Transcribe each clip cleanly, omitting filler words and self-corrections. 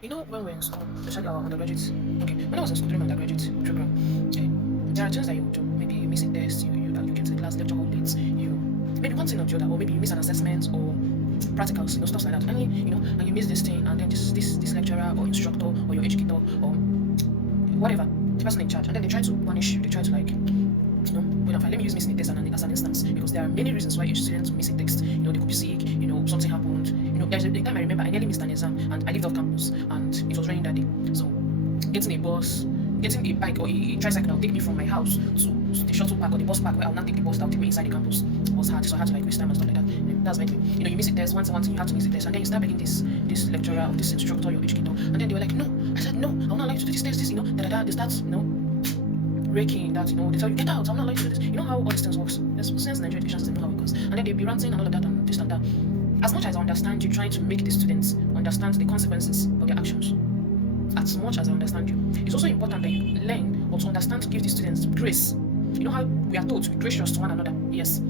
When we're in school, especially our undergraduate, okay, when I was in school during my undergraduate program, there are things that you would do. Maybe you miss a test, you get to the class lecture hall late, you maybe one thing or the other, or maybe you miss an assessment or practicals, stuff like that. And you miss this thing, and then this lecturer or instructor or your educator or whatever, the person in charge, and then they try to punish you. They try to let me use missing a test as an instance because there are many reasons why a student miss a text. They could be sick. Something happened. There's a time I remember I nearly missed an exam and I lived off campus and it was raining that day. So getting a bus, getting a bike or a tricycle that will take me from my house to the shuttle park or the bus park where I'll not take the bus that will take me inside the campus was hard. So I had to waste time and stuff like that. That's when you miss a test once you have to miss a test and then you start begging this lecturer or this instructor, your educator, and then they were like, no. I said no, I'm not like to do this test. They start raking that, they tell you, get out, I'm not allowed to do this. You know how all these things works. There's since Nigerian education system, know how it goes. And then they'll be ranting and all of that and this and that. As much as I understand you trying to make the students understand the consequences of their actions, as much as I understand you, it's also important that you learn or to understand to give the students grace. You know how we are told to be gracious to one another. Yes.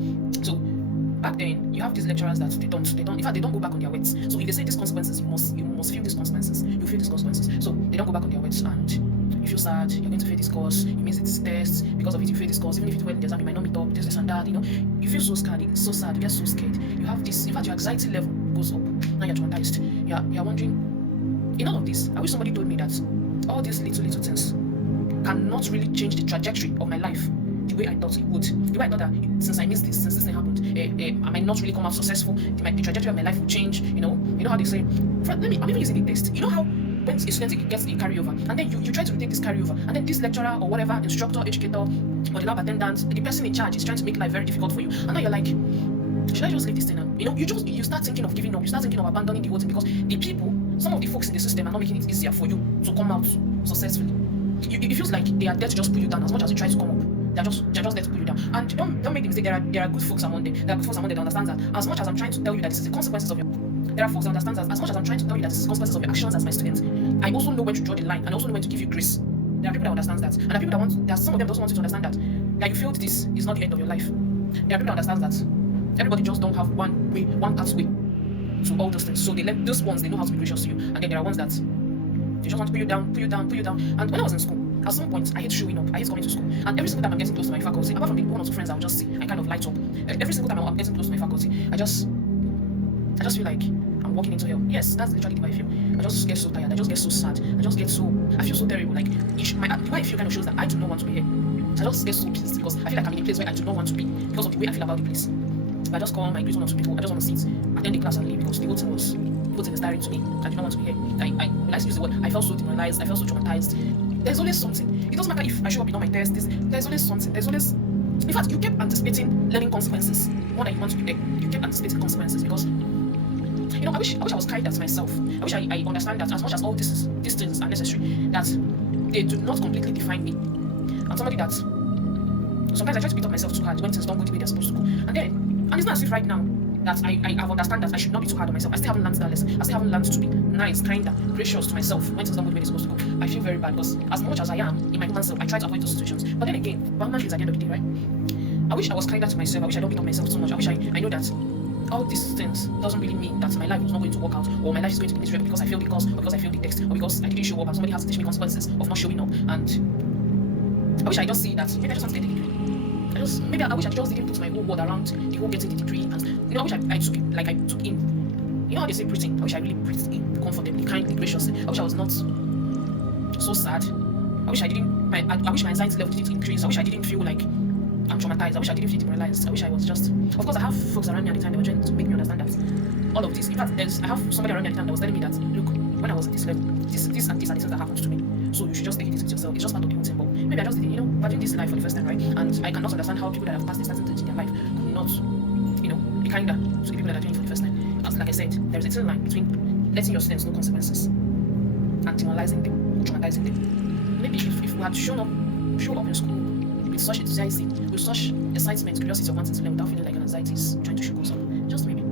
So back then, you have these lecturers that they don't, in fact, they don't go back on their words. So if they say these consequences, you must feel these consequences. You feel these consequences. So they don't go back on their words and you feel sad, you're going to fail this course, you miss this test, because of it you fail this course, even if you do well in the exam, you might not meet up, this and that, You feel so scared, so sad, you get so scared. You have this, in fact, your anxiety level goes up. Now you're traumatized. You're wondering, in all of this, I wish somebody told me that all these little things cannot really change the trajectory of my life the way I thought it would. The way I thought that since I missed this, since this thing happened, I might not really come out successful. The trajectory of my life will change. You know how they say. I'm even using the test. You know how when a student gets a carryover, and then you try to retake this carryover, and then this lecturer or whatever, instructor, educator, or the lab attendant, the person in charge is trying to make life very difficult for you. And now you're like, should I just leave this thing now? You start thinking of giving up. You start thinking of abandoning the whole thing because the people, some of the folks in the system are not making it easier for you to come out successfully. It feels like they are there to just pull you down as much as you try to come up. They're just there to pull you down. And don't make the mistake. There are good folks among them. There are good folks among them that understand that as much as I'm trying to tell you that this is the consequences of your, there are folks that understand that as much as I'm trying to tell you that this is the consequences of your actions as my student, I also know when to draw the line and I also know when to give you grace. There are people that understand that, and there are people some of them don't want you to understand that you failed this is not the end of your life. There are people that understand that everybody just don't have one pathway to all those things. So they let those ones, they know how to be gracious to you, and then there are ones that they just want to pull you down. And when I was in school, at some point, I hate showing up. I hate coming to school. And every single time I'm getting close to my faculty, apart from the one or two friends I'll just see, I kind of light up. Every single time I'm getting close to my faculty, I just feel like I'm walking into hell. Yes, that's literally the way I feel. I just get so tired. I just get so sad. I feel so terrible. Like, the way I feel kind of shows that I do not want to be here. I just get so pissed because I feel like I'm in a place where I do not want to be because of the way I feel about the place. I just call my grade one or two people. I just want to sit, attend the class and leave because the whole thing is tiring to me. I do not want to be here. I like to use the word. I felt so demoralized. I felt so traumatized. There's always something. It doesn't matter if I show up in all my tests. There's always something. In fact, you kept anticipating learning consequences more than you want to be there. You kept anticipating consequences because I wish I was kinder to myself. I wish I understand that as much as all these things are necessary, that they do not completely define me. I'm somebody that sometimes I try to beat up myself too hard when things don't go the way they're supposed to go. And it's not as if right now that I have understand that I should not be too hard on myself. I still haven't learned that lesson. I still haven't learned to be nice, kinder, gracious to myself when things don't go the way they're supposed to go. I feel very bad because as much as I am in my human self, I try to avoid those situations. But then again, we're human beings at the end of the day, right? I wish I was kinder to myself. I wish I don't beat up myself so much. I wish I know that all these things doesn't really mean that my life was not going to work out or my life is going to be miserable because I failed the course or because I failed the text or because I didn't show up and somebody has to teach me consequences of not showing up. And I wish I just see that maybe I just want to get a degree. I wish I just didn't put my whole world around the whole getting the degree. And I wish I took it like I took in. How they say breathing? I wish I really breathed in comfortably, kindly, graciously. I wish I was not so sad. I wish my anxiety level didn't increase. I wish I didn't feel like I'm traumatized. I wish I didn't feel demoralized. I wish I was just. Of course, I have folks around me at the time that were trying to make me understand that all of this. In fact, I have somebody around me at the time that was telling me that, look, when I was at this level, this and this are the things that happened to me. So you should just take it with yourself. It's just part of the whole thing. But maybe I just did it, but in this life for the first time, right? And I cannot understand how people that have passed this certain stage in their life could not, be kinder to the people that are doing it for the first time. As like I said, there is a thin line between letting your students know consequences and demoralizing them or traumatizing them. Maybe if we had show up in school with such enthusiasm, with such excitement, curiosity, or wanting to learn without feeling like an anxiety is trying to show us up. Just maybe.